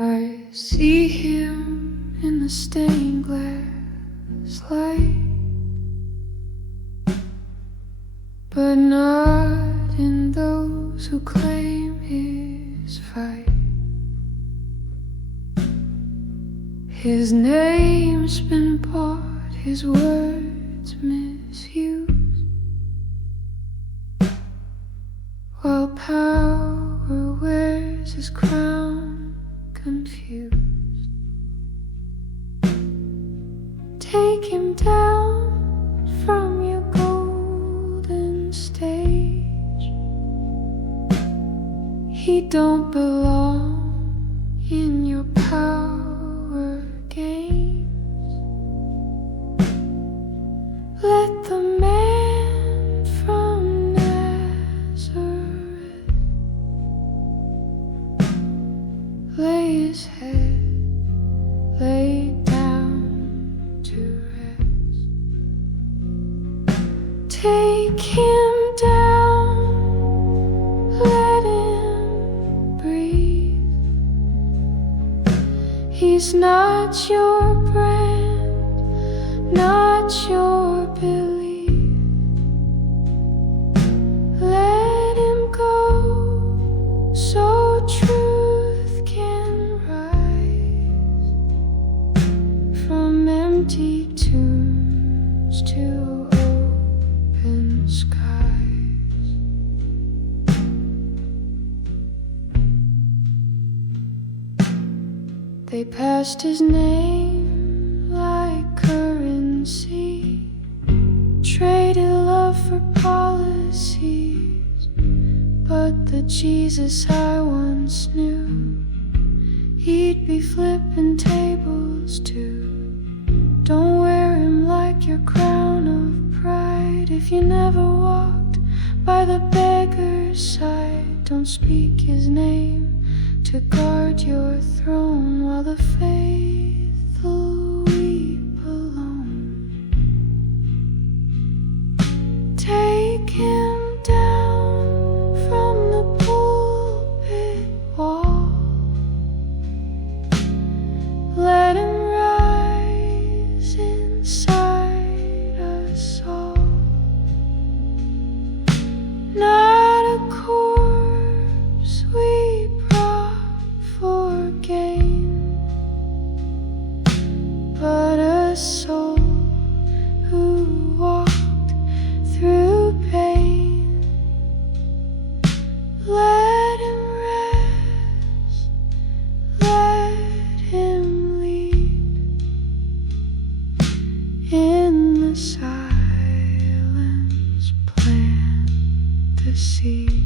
I see him in the stained glass light, but not in those who claim his fight. His name's been bought, his words misused, while power wears his crown confused. Take him down from your golden stage. He don't belong in your power games. Let the man from Nazareth lay his head, lay down to rest. Take him down, let him breathe. He's not your brand, not your belief. Let him go, so truth can rise from empty tombs to open skies. They passed his name like currency, traded love for policies. But the Jesus I once knew, he'd be flipping tables too. Don't wear him like your crown of pride. If you never walked by the beggar's side, don't speak his name to guard your throne while the faithful weep alone. Take him down from the pulpit wall. Let him rise inside us all. Not a corpse we brought for gain, but a soul who walked through pain. Let him rest, let him lead in the silence, plant the seed.